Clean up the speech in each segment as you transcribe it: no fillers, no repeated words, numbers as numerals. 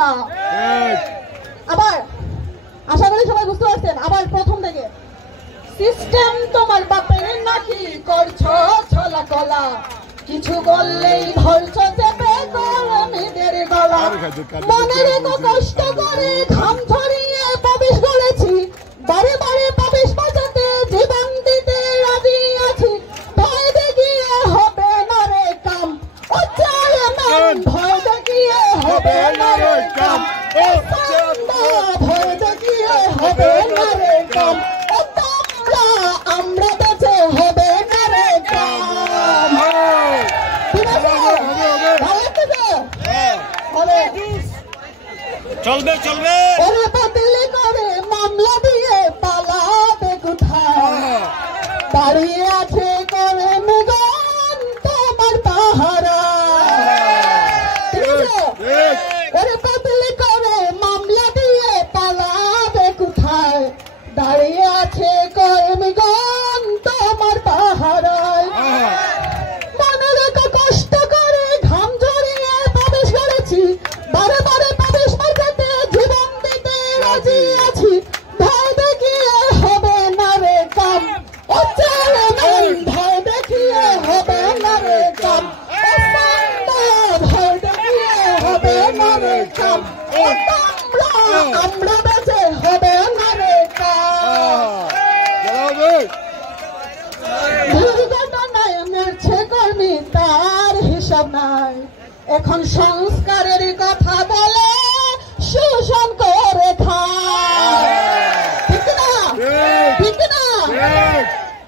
না। আবার আশা করি সবাই বুঝতে পারছেন। আবার প্রথম থেকে সিস্টেম তোমার বাপের নাকি করছো ছলা কলা, কিছু বললেই ধরছো চেপে কর্মীদের গলা। মনে রেখো কষ্ট করে ঘাম ঝরিয়ে প্রবেশ করেছি, বারে বারে প্রবেশ বাঁচাতে জীবন দিতে রাজি আছি। ভয় দেখিয়ে হবে না রে কাম, ও চায় মান ভয় দেখিয়ে হবে না রে কাম, ও ভয় দেখিয়ে হবে না রে কাম, ও তোমরা আমরা বেঁচে হবে না রে কাম। ঠিক আছে? ভালো লাগতেছে? হবে। চলবে চলবে। ওরে বদলি করে মামলা দিয়ে পালাবে কোথায়, দাঁড়িয়ে আছে করে মেঘন তোমার পাহারা। ঠিক আছে? ওরে বদলি করে মামলা দিয়ে পালাবে কোথায়, দাঁড়িয়ে আছে করে মেঘন তোমার পাহারায়। মনে রেখো কষ্ট করে ঘাম ঝরিয়ে প্রবেশ করেছি, বারে বারে প্রবেশ বাঁচাতে জীবন দিতে রাজি আছি। ভয় দেখিয়ে হবে না রে কাম, ও চায় মান ভয় দেখিয়ে হবে না রে কাম, ও সান্দা ভয় দেখিয়ে হবে না রে কাম, ও তোমরা আমরা বেঁচে হবে না রে কাম। দুর্ঘটনায় মরছে কর্মী তার হিসাব নাই, এখন সংস্কারের কথা বলে শোষণ করে খায়। ঠিক না? ঠিক না?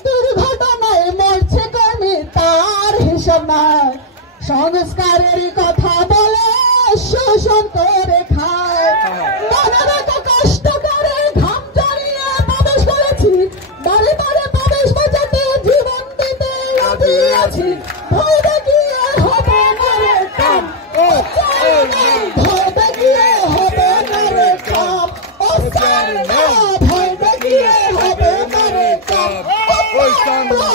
দুর্ঘটনায় মরছে কর্মী তার হিসাব নাই, সংস্কারের কথা বলে শোষণ করে খায়। মনে রেখো কষ্ট করে ঘাম ঝরিয়ে প্রবেশ করেছি, বারে বারে প্রবেশ বাঁচাতে জীবন দিতে রাজি আছি। ভয় দেখিয়ে হবে না রে কাম, ও চায় মান ভয় দেখিয়ে হবে না রে কাম, ও সান্দা ভয় দেখিয়ে হবে না রে কাম, ও তোমরা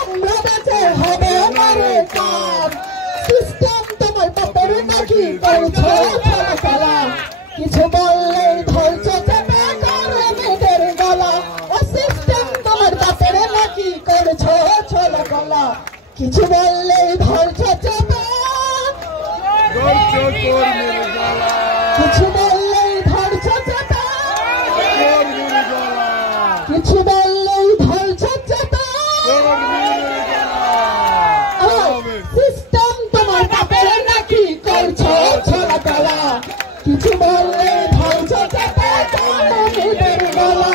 আমরা বেঁচে হবে না রে কাম। সিস্টেম তোমার বাপের নাকি করছো ছলা কলা, কিছু বললেই ধরছো চেপে কর্মীদের গলা। ও সিস্টেম তোমার বাপের নাকি করছো ছলা কলা, কিছু বললেই ধরছো চেপে, কিছু বললেই ধরছো চেপে, কিছু বললেই ধরছো চেপে। সিস্টেম তোমার বাপের নাকি করছো ছলা কলা, কিছু বললেই ধরছো চেপে কর্মীদের গলা।